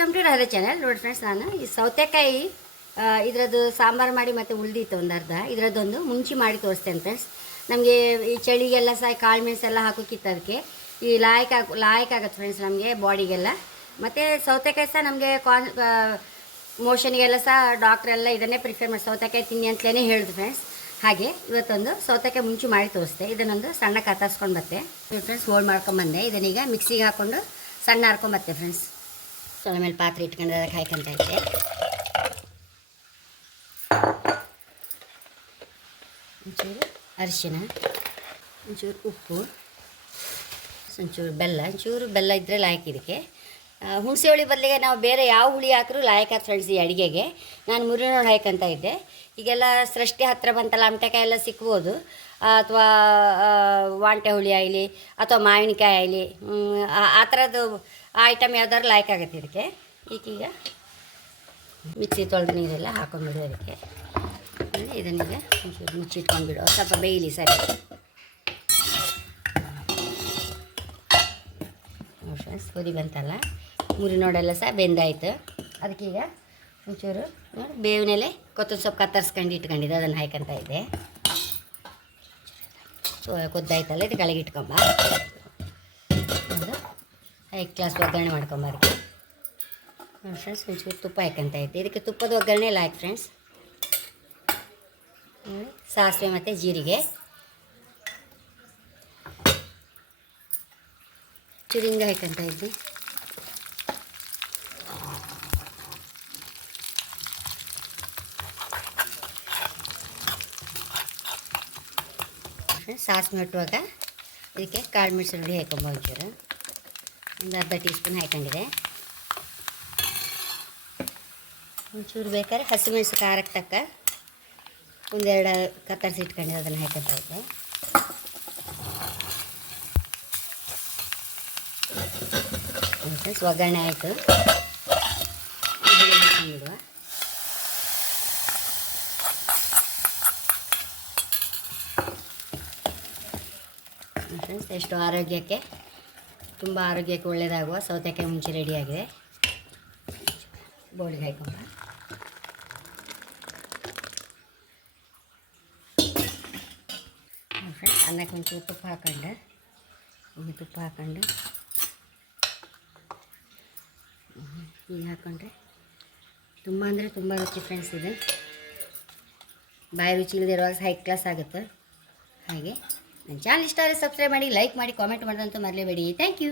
Welcome to Radha channel. ನೋಡಿ friends, ನಾನು ಈ ಸೌತೆಕಾಯಿ ಇದರದ್ದು ಸಾಂಬಾರು ಮಾಡಿ ಮತ್ತು ಉಳಿದಿತ್ತು ಒಂದು ಅರ್ಧ, ಇದರದ್ದೊಂದು ಮುಂಚಿ ಮಾಡಿ ತೋರಿಸ್ತೇನೆ ಫ್ರೆಂಡ್ಸ್. ನಮಗೆ ಈ ಚಳಿಗೆಲ್ಲ ಸಹ ಕಾಳು ಮೆಣಸೆಲ್ಲ ಹಾಕೋಕ್ಕಿತ್ತು, ಅದಕ್ಕೆ ಈ ಲಾಯಕ್ ಆಗುತ್ತೆ ಫ್ರೆಂಡ್ಸ್ ನಮಗೆ ಬಾಡಿಗೆಲ್ಲ. ಮತ್ತು ಸೌತೆಕಾಯಿ ಸಹ ನಮಗೆ ಮೋಷನ್ಗೆಲ್ಲ ಸಹ ಡಾಕ್ಟ್ರೆಲ್ಲ ಇದನ್ನೇ ಪ್ರಿಫರ್ ಮಾಡಿ ಸೌತೆಕಾಯಿ ತಿನ್ನಿ ಅಂತಲೇ ಹೇಳಿದ್ರು ಫ್ರೆಂಡ್ಸ್. ಹಾಗೆ ಇವತ್ತೊಂದು ಸೌತೆಕಾಯಿ ಮುಂಚಿ ಮಾಡಿ ತೋರಿಸ್ತೆ. ಇದನ್ನೊಂದು ಸಣ್ಣ ಕತ್ತರಿಸ್ಕೊಂಡು ಬತ್ತೆ ಫ್ರೆಂಡ್ಸ್, ಹೋಲ್ಡ್ ಮಾಡ್ಕೊಂಬಂದೆ. ಇದನ್ನೀಗ ಮಿಕ್ಸಿಗೆ ಹಾಕ್ಕೊಂಡು ಸಣ್ಣ ಹರ್ಕೊಂಬತ್ತೆ ಫ್ರೆಂಡ್ಸ್. ಸೊ ಆಮೇಲೆ ಪಾತ್ರೆ ಇಟ್ಕೊಂಡು ಅದಕ್ಕೆ ಹಾಯ್ಕೊಂತ ಇದ್ದೆ. ಒಂಚೂರು ಅರಿಶಿನ, ಒಂಚೂರು ಉಪ್ಪು, ಒಂಚೂರು ಬೆಲ್ಲ. ಒಂಚೂರು ಬೆಲ್ಲ ಇದ್ದರೆ ಲಾಯಕ್ ಇದಕ್ಕೆ. ಹುಣಸೆ ಹುಳಿ ಬದಲಿಗೆ ನಾವು ಬೇರೆ ಯಾವ ಹುಳಿ ಹಾಕಿದ್ರು ಲಾಯಕ್ ಆಗಿ ಫ್ರೆಂಡ್ಸ್. ಈ ಅಡುಗೆಗೆ ನಾನು ಮುರಿನೋಳು ಹಾಯ್ಕೊಂತ ಇದ್ದೆ. ಈಗೆಲ್ಲ ಸೃಷ್ಟಿ ಹತ್ತಿರ ಬಂತಲ್ಲ, ಅಮಟೆಕಾಯಿ ಎಲ್ಲ ಸಿಕ್ಬೋದು, ಅಥವಾ ವಾಂಟೆ ಹುಳಿ ಆಗಲಿ ಅಥವಾ ಮಾವಿನಕಾಯಿ ಆಗಲಿ, ಆ ಥರದ್ದು ಐಟಮ್ ಯಾವ್ದಾದ್ರು ಲಾಯಕ್ ಆಗುತ್ತೆ ಇದಕ್ಕೆ. ಈಗ ಮಿಕ್ಸಿ ತೊಳೆದು ನೀರೆಲ್ಲ ಹಾಕೊಂಡ್ಬಿಡು ಅದಕ್ಕೆ. ಇದನ್ನೀಗ ಒಂಚೂರು ಮುಚ್ಚಿಟ್ಕೊಂಡ್ಬಿಡು, ಸ್ವಲ್ಪ ಬೇಯಲಿ ಸರಿ. ಫ್ರೆಂಡ್ಸ್, ಕುದಿ ಬಂತಲ್ಲ, ಮುರಿನೋಡೆಲ್ಲ ಸಹ ಬೆಂದಾಯಿತು. ಅದಕ್ಕೀಗ ಒಂಚೂರು ಬೇವಿನೆಲೆ ಕೊತ್ತಂಬರಿ ಸೊಪ್ಪು ಕತ್ತರಿಸ್ಕೊಂಡು ಇಟ್ಕೊಂಡಿದ್ದೆ, ಅದನ್ನು ಹಾಯ್ಕೊಂತ ಇದ್ದೆ. ಸೊ ಕುದ್ದಾಯ್ತಲ್ಲ, ಇದು ಕೆಳಗೆ ಇಟ್ಕೊಂಬ. ಒಂದು 5 ಗ್ಲಾಸ್ ಒಗ್ಗರಣೆ ಮಾಡ್ಕೊಂಬ ಅದಕ್ಕೆ. ನೋಡಿ ಫ್ರೆಂಡ್ಸ್, ಒಂಚೂರು ತುಪ್ಪ ಹಾಯ್ಕೊಂತ ಇದ್ದೆ. ಇದಕ್ಕೆ ತುಪ್ಪದ ಒಗ್ಗರಣೆ ಎಲ್ಲ ಹಾಕಿ ಫ್ರೆಂಡ್ಸ್. ಸಾಸಿವೆ ಮತ್ತು ಜೀರಿಗೆ, ಚುರಿಂಗ ಹಾಯ್ಕೊಂತ ಇದ್ದೆ. ಸಾಸಿವೆ ಹೊಟ್ಟುವಾಗ ಇದಕ್ಕೆ ಕಾಳು ಮೆಣಸು ಹುಡಿ ಹಾಕೊಂಬ. ಒಂಚೂರು ಒಂದು ಅರ್ಧ ಟೀ ಸ್ಪೂನ್ ಹಾಕೊಂಡಿದೆ. ಒಂಚೂರು ಬೇಕಾದ್ರೆ ಹಸಿಮೆಣಸು ಖಾರಕ್ಕೆ ತಕ್ಕ ಒಂದೆರಡು ಕತ್ತರಿಸಿ ಇಟ್ಕೊಂಡಿದ್ದೆ, ಅದನ್ನು ಹಾಕೊಂತ ಇದ್ದೆ. ಫ್ರೆಂಡ್ಸ್, ಒಗ್ಗರಣೆ ಆಯಿತು. ಹಾಕೊಂಡಿಡುವ. ಫ್ರೆಂಡ್ಸ್, ಎಷ್ಟು ಆರೋಗ್ಯಕ್ಕೆ, ತುಂಬ ಆರೋಗ್ಯಕ್ಕೆ ಒಳ್ಳೆಯದಾಗುವ ಸೌತೆಕಾಯಿ ಮುಂಚೆ ರೆಡಿಯಾಗಿದೆ. ಬೋಳಿಗೆ ಹಾಕೊಂಡ ಫ್ರೆಂಡ್ಸ್, ಅನ್ನಕ್ಕೆ ಒಂಚೂರು ತುಪ್ಪ ಹಾಕೊಂಡು ಈಗ ಹಾಕ್ಕೊಂಡ್ರೆ ತುಂಬ ಅಂದರೆ ತುಂಬ ರುಚಿ ಫ್ರೆಂಡ್ಸ್. ಇದೆ ಬಾಯಿ ರುಚಿ ಇಲ್ಲದಿರುವಾಗ ಹೈ ಕ್ಲಾಸ್ ಆಗುತ್ತೆ. ಹಾಗೆ ನನ್ನ ಚಾನಲ್ ಇಷ್ಟ ಆದರೆ ಸಬ್ಸ್ಕ್ರೈಬ್ ಮಾಡಿ, ಲೈಕ್ ಮಾಡಿ, ಕಾಮೆಂಟ್ ಮಾಡೋದಂತೂ ಮರಲೇಬೇಡಿ. Thank you.